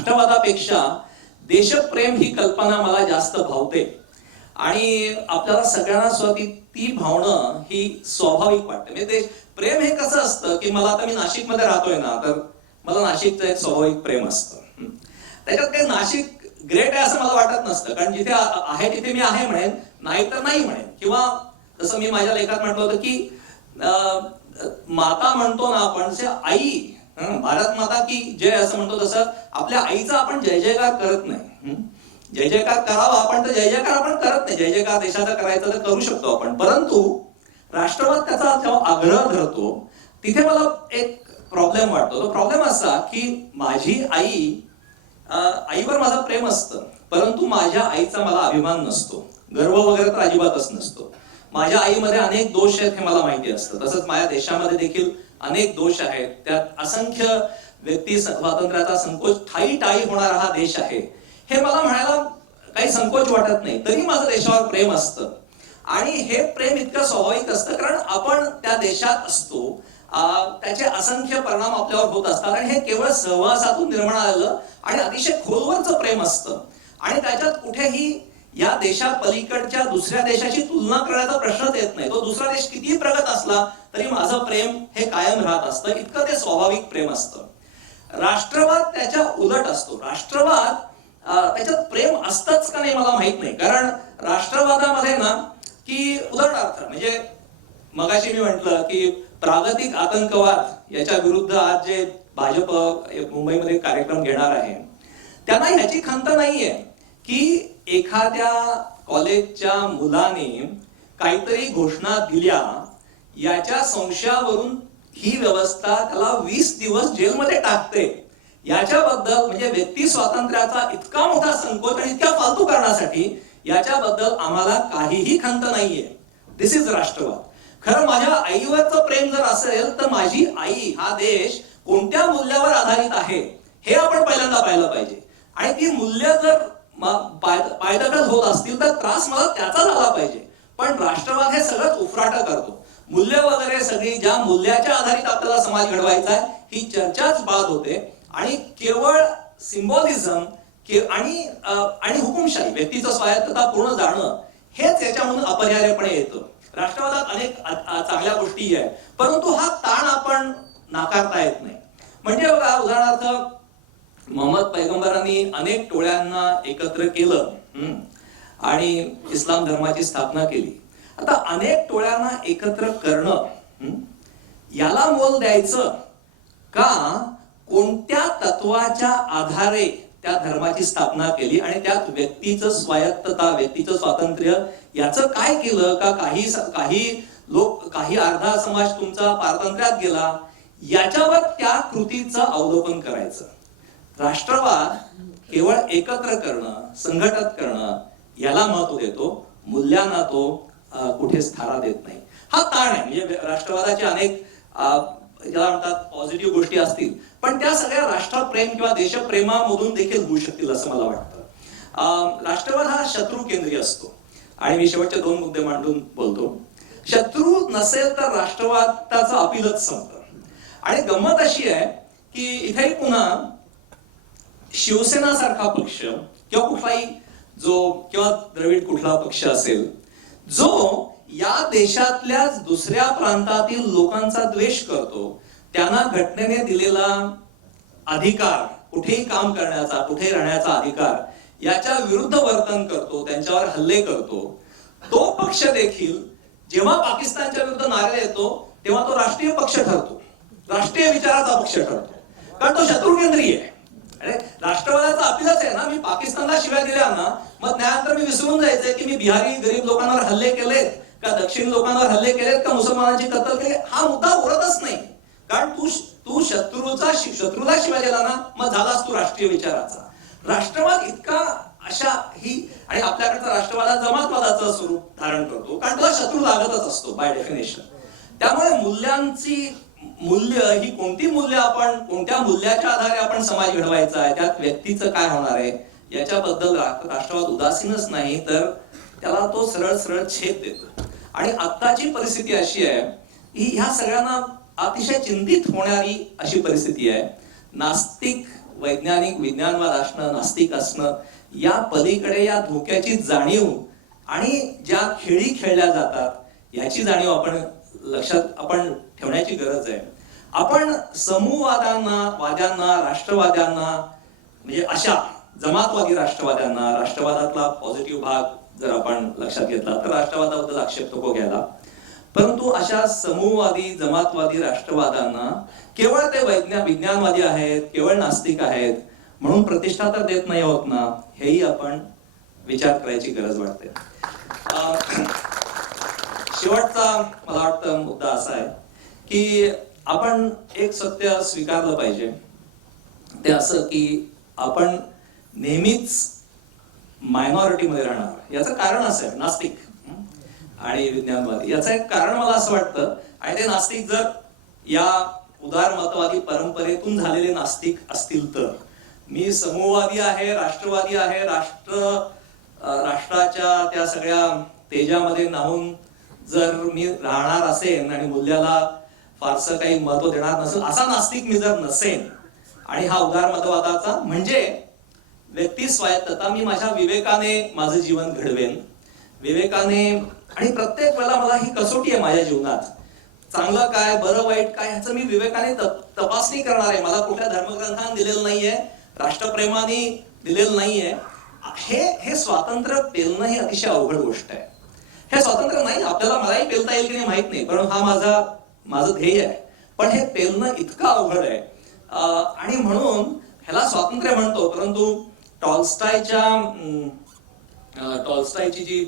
राष्ट्रवादापेक्षा देशप्रेम ही कल्पना मला जास्त भावते आणि आपल्याला सगळ्यांना ती भावना ही स्वाभाविक वाटते. म्हणजे ते प्रेम हे कसं असतं की मला आता मी नाशिकमध्ये राहतोय ना, तर मला नाशिकचं एक स्वाभाविक प्रेम असतं. त्याच्यात काही नाशिक ग्रेट आहे असं मला वाटत नसतं, कारण जिथे आहे तिथे मी आहे म्हणेन, नाही तर नाही म्हणेन. किंवा जसं मी माझ्या लेखात म्हटलं होतं की माता म्हणतो ना आपण, आई, भारत माता की जय असं म्हणतो, तसं आपल्या आईचा आपण जय जयकार करत नाही. जय जयकार करावा आपण, तर जय जयकार आपण करत नाही. जय जयकार देशाचा करायचा तर करू शकतो आपण, परंतु राष्ट्रवाद त्याचा जेव्हा आग्रह धरतो तिथे मला एक प्रॉब्लेम वाटतो. तो प्रॉब्लेम असा की माझी आईवर माझं प्रेम असतं, परंतु माझ्या आईचा मला अभिमान नसतो, गर्व वगैरे तर अजिबातच नसतो. माझ्या आईमध्ये अनेक दोष आहेत हे मला माहिती असतं. तसंच माझ्या देशामध्ये देखील अनेक दोष आहेत. त्यात असंख्य व्यक्ती स्वातंत्र्याचा संकोच ठायी टाळी होणारा हा देश आहे हे मला म्हणायला काही संकोच वाटत नाही. तरी माझं देशावर प्रेम असतं आणि हे प्रेम इतकं स्वाभाविक असतं कारण आपण त्या देशात असतो. त्याचे असंख्य परिणाम आपल्यावर होत असतात आणि हे केवळ सहवासातून निर्माण आलेलं आणि अतिशय खोलवरचं प्रेम असतं. आणि त्याच्यात कुठेही या देशा पलीकडच्या दुसऱ्या देशाची तुलना करण्याचा प्रश्नच येत नाही. तो दुसरा देश कितीही प्रगत असला तरी माझं प्रेम हे कायम राहत असतं. इतकं ते स्वाभाविक प्रेम असतं. राष्ट्रवाद त्याच्या उलट असतो. राष्ट्रवाद त्याच्यात प्रेम असतंच का नाही मला माहित नाही. कारण राष्ट्रवादामध्ये ना की उदाहरणार्थ म्हणजे मगाशी मी म्हटलं की प्रागतिक आतंकवाद याच्या विरुद्ध आज जे भाजप मुंबईमध्ये कार्यक्रम घेणार आहे, त्यांना ह्याची खंत नाहीये की एखाद्या कॉलेजच्या मुलाने काहीतरी घोषणा दिल्या याच्या संशयावरून ही व्यवस्था त्याला 20 दिवस जेलमध्ये टाकते. याच्याबद्दल म्हणजे व्यक्ती स्वातंत्र्याचा इतका मोठा संकोच आणि इतक्या फालतू करण्यासाठी याच्याबद्दल आम्हाला काहीही खंत नाहीये. दिस इज राष्ट्रवाद. खरं माझ्या आईवरचं प्रेम जर असेल तर माझी आई, हा देश कोणत्या मूल्यावर आधारित आहे हे आपण पहिल्यांदा पाहिलं पाहिजे. आणि ती मूल्य जर पायदखल होत असतील तर त्रास मला त्याचा झाला पाहिजे. पण राष्ट्रवाद हे सगळंच उफराट करतो. मूल्य वगैरे सगळी ज्या मूल्याच्या आधारित आपल्याला समाज घडवायचा आहे ही चर्चाच बाद होते आणि केवळ सिम्बॉलिझम आणि हुकुमशाही, व्यक्तीचं स्वायत्तता पूर्ण जाणं हेच याच्यामधून अपरिहार्यपणे येतं. राष्ट्रवादात अनेक चांगल्या गोष्टी आहेत, परंतु हा ताण आपण नाकारता येत नाही. म्हणजे बघा, उदाहरणार्थ मोहम्मद पैगंबरांनी अनेक टोळ्यांना एकत्र केलं आणि इस्लाम धर्माची स्थापना केली. आता अनेक टोळ्यांना एकत्र करणं याला मोल द्यायचं का कोणत्या तत्वाच्या आधारे त्या धर्माची स्थापना केली आणि त्यात व्यक्तीचं स्वायत्तता, व्यक्तीचं स्वातंत्र्य याचं काय केलं का काही अर्धा समाज तुमचा पारतंत्र्यात गेला, याच्यावर त्या कृतीचं अवलोकन करायचं. राष्ट्रवाद केवळ एकत्र करणं, संघटित करणं याला महत्व देतो, मूल्यांना तो कुठेच थारा देत नाही. हा ताण आहे. म्हणजे राष्ट्रवादाचे अनेक ज्याला म्हणतात पॉझिटिव्ह गोष्टी असतील, पण त्या सगळ्या राष्ट्रप्रेम किंवा देशप्रेमामधून देखील होऊ शकतील असं मला वाटतं. राष्ट्रवाद हा शत्रू केंद्रीय असतो आणि मी शेवटचे 2 मुद्दे मांडून बोलतो. शत्रू नसेल तर राष्ट्रवादाचं अपीलच संपतं. आणि गंमत अशी आहे की इथे पुन्हा शिवसेना सारखा पक्ष किंवा कुठलाही किंवा द्रविड कुठला पक्ष असेल जो या देशातल्या दुसऱ्या प्रांतातील लोकांचा द्वेष करतो, त्यांना घटनेने दिलेला अधिकार, कुठेही काम करण्याचा, कुठेही राहण्याचा अधिकार, याच्या विरुद्ध वर्तन करतो, त्यांच्यावर हल्ले करतो, तो पक्ष देखील जेव्हा पाकिस्तानच्या विरुद्ध नारे देतो तेव्हा तो राष्ट्रीय पक्ष ठरतो, राष्ट्रीय विचाराचा पक्ष ठरतो, कारण तो शत्रू केंद्रीय आहे. अरे राष्ट्रवादाचा अपीलच आहे ना, मी पाकिस्तानला शिव्या दिल्या ना, मग त्यानंतर मी विसरून जायचंय की मी बिहारी गरीब लोकांवर हल्ले केलेत का, दक्षिण लोकांवर हल्ले केलेत का, मुसलमानांची कत्तल केली, हा मुद्दा उरतच नाही. कारण तू शत्रूला शिवाय दिला ना, मग झालास तू राष्ट्रीय विचाराचा. राष्ट्रवाद इतका अशा ही आणि आपल्याकडचा राष्ट्रवाद जमातवादाचं स्वरूप धारण करतो, कारण तुला शत्रू लागतच असतो बाय डेफिनेशन. त्यामुळे मूल्य ही कोणती मूल्य आपण कोणत्या मूल्याच्या आधारे आपण समाज घडवायचा आहे, त्यात व्यक्तीचं काय होणार आहे याच्याबद्दल राष्ट्रवाद उदासीनच नाही, तर त्याला तो सरळ सरळ छेद देतो. आणि आत्ताची परिस्थिती अशी आहे की ह्या सगळ्यांना अतिशय चिंतित होणारी अशी परिस्थिती आहे. नास्तिक वैज्ञानिक विज्ञानवाद असणं, नास्तिक असणं, या पलीकडे या धोक्याची जाणीव आणि ज्या खेळी खेळल्या जातात याची जाणीव आपण ठेवण्याची गरज आहे. आपण समूहवाद्यांना, राष्ट्रवाद्यांना, म्हणजे अशा जमातवादी राष्ट्रवाद्यांना, राष्ट्रवादातला पॉझिटिव्ह भाग जर आपण लक्षात घेतला तर राष्ट्रवादाबद्दल आक्षेप नको घ्यायला, परंतु अशा समूहवादी जमातवादी राष्ट्रवादांना केवळ ते विज्ञानवादी आहेत, केवळ नास्तिक आहेत म्हणून प्रतिष्ठा तर देत नाही आहोत ना, हेही आपण विचार करायची गरज वाटते. शेवटचा मला वाटतं मुद्दा असा आहे की आपण एक सत्य स्वीकारलं पाहिजे, ते असं की आपण नेहमीच मायनॉरिटीमध्ये राहणार. याचं कारण असं आहे, नास्तिक आणि विज्ञानवादी, याचं एक कारण मला असं वाटतं, आणि ते नास्तिक जर या उदारमतवादी परंपरेतून झालेले नास्तिक असतील तर, मी समूहवादी आहे, राष्ट्रवादी आहे, राष्ट्राच्या त्या सगळ्या तेजामध्ये न्हाऊन जर मी राहणार असेन आणि मूल्याला फारसं काही महत्व देणार नसेल, असा नास्तिक मी जर नसेन, आणि हा उदारमतवादाचा म्हणजे व्यक्ती स्वायत्तता, मी माझ्या विवेकाने माझं जीवन घडवेन, विवेकाने, आणि प्रत्येक वेळेला मला ही कसोटी आहे माझ्या जीवनात, चांगलं काय बरं वाईट काय ह्याचं मी विवेकाने तपासणी करणार आहे. मला कुठल्या धर्मग्रंथाने दिलेलं नाहीये, राष्ट्रप्रेमाने दिलेलं नाहीये. हे स्वातंत्र्य पेलणं ही अतिशय अवघड गोष्ट आहे. हे स्वातंत्र्य नाही, आपल्याला मलाही पेलता येईल की नाही माहित नाही, पण हा माझं ध्येय आहे, पण हे पेलणं इतकं अवघड आहे. आणि म्हणून ह्याला स्वातंत्र्य म्हणतो, परंतु टॉल्स्टॉयची जी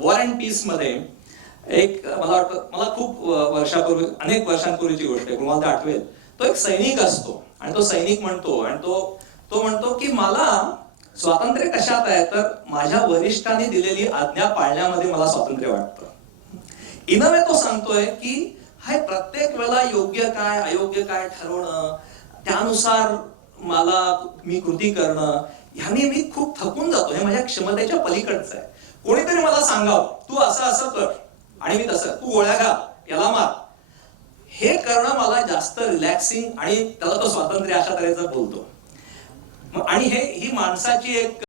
वॉर अँड पीस मध्ये एक मला वाटतं, मला खूप वर्षापूर्वी, अनेक वर्षांपूर्वीची गोष्ट आहे, मला ते आठवेल, तो एक सैनिक असतो आणि तो सैनिक म्हणतो, आणि तो म्हणतो की मला स्वातंत्र्य कशात आहे, तर माझ्या वरिष्ठांनी दिलेली आज्ञा पाळण्यामध्ये मला स्वातंत्र्य वाटतं. इन अ वे तो सांगतोय की हे प्रत्येक वेळेला योग्य काय अयोग्य काय ठरवणं, त्यानुसार मी कृती करणं, ह्याने मी खूप थकून जातो, हे माझ्या क्षमतेच्या पलीकडचं आहे. कोणीतरी मला सांगावं, तू असं कर आणि मी तसं, तू गोळ्या घाल, याला मार, हे करणं मला जास्त रिलॅक्सिंग, आणि त्याला तो स्वातंत्र्य अशा तऱ्हेचं बोलतो. आणि ही माणसाची एक